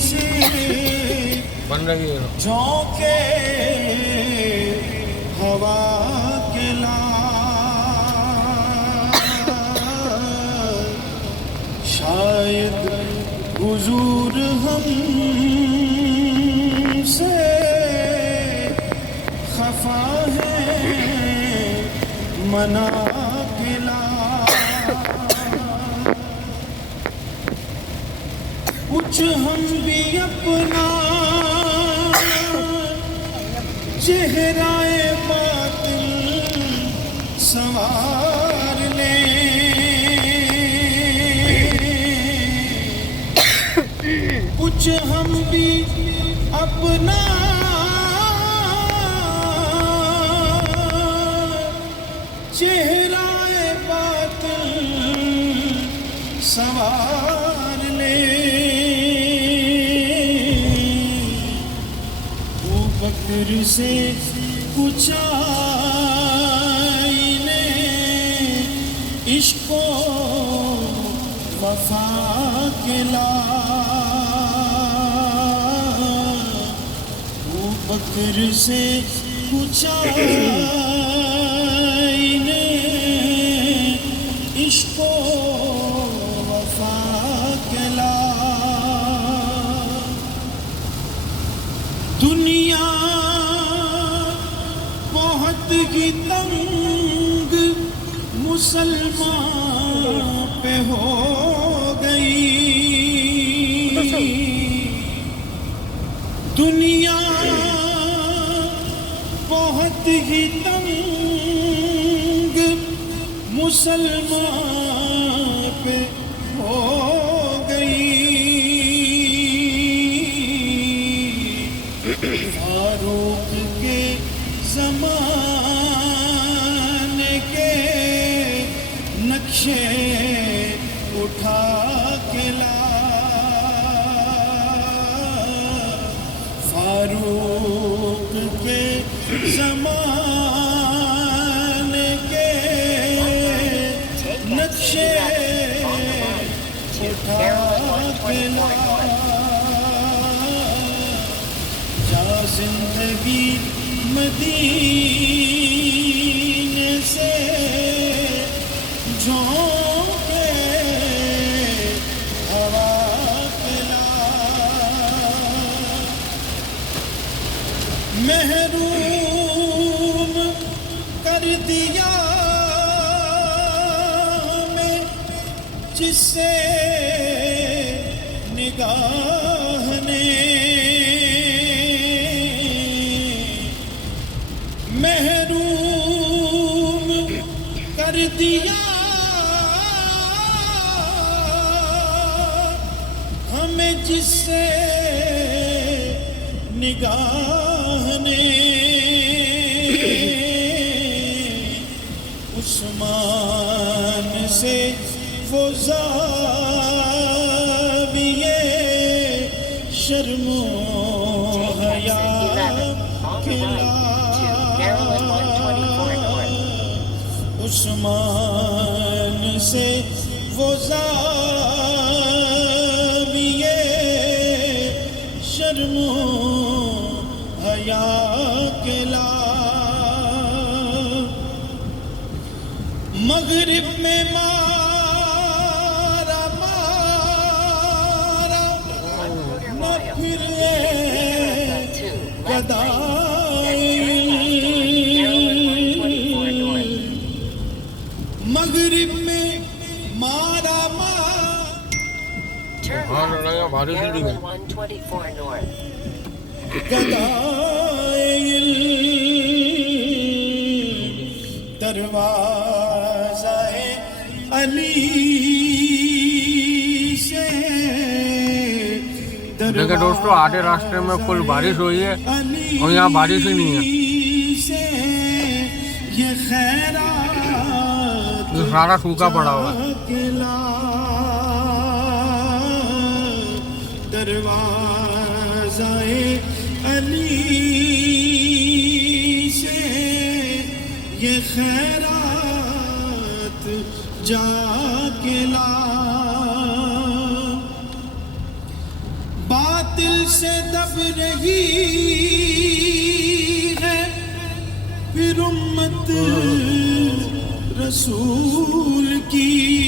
سے بن رہی ہے جھونکے ہوا کے لا شاید حضور ہم سے خفا ہے منا کے لا کچھ ہم بھی اپنا چہرہ باطل سنوار لیں کچھ ہم بھی اپنا چہرہ باطل سنوار لیں بکر سے کچھ آئینے عشق و وفا کے لا بکر سے کچھ آئینے عشق و وفا کے لا دنیا بہت ہی تنگ مسلمان پہ ہو گئی دنیا بہت ہی تنگ مسلمان پہ ہو گئی فاروق کے زمانے کے نقشے اٹھا کے لا فاروق کے زمانے کے نقشے اٹھا کے لا زندگی مدینے سے جھونکے ہوا کے لا محروم کر دیا ہمیں جس سے نگاہ نے محروم کر دیا ہمیں جس سے نگاہ نے عثمان سے وہ زاویے شرم و حیا کے لا عثمان سے وہ زاویے شرم و حیا کے لا مغرب میں مارا مارا نہ پھر گدائی مغرب میں مارا گدائل دروازہ علی سے دیکھیں دوستو آدھے راستے میں فل بارش ہوئی ہے اور یہاں بارش ہی نہیں ہے یہ خیرات سارا سوکھا پڑا ہوا ہے دروازہ علی سے یہ خیرات جا کے لا باطل سے دب رہی ہے پھر امت رسول کی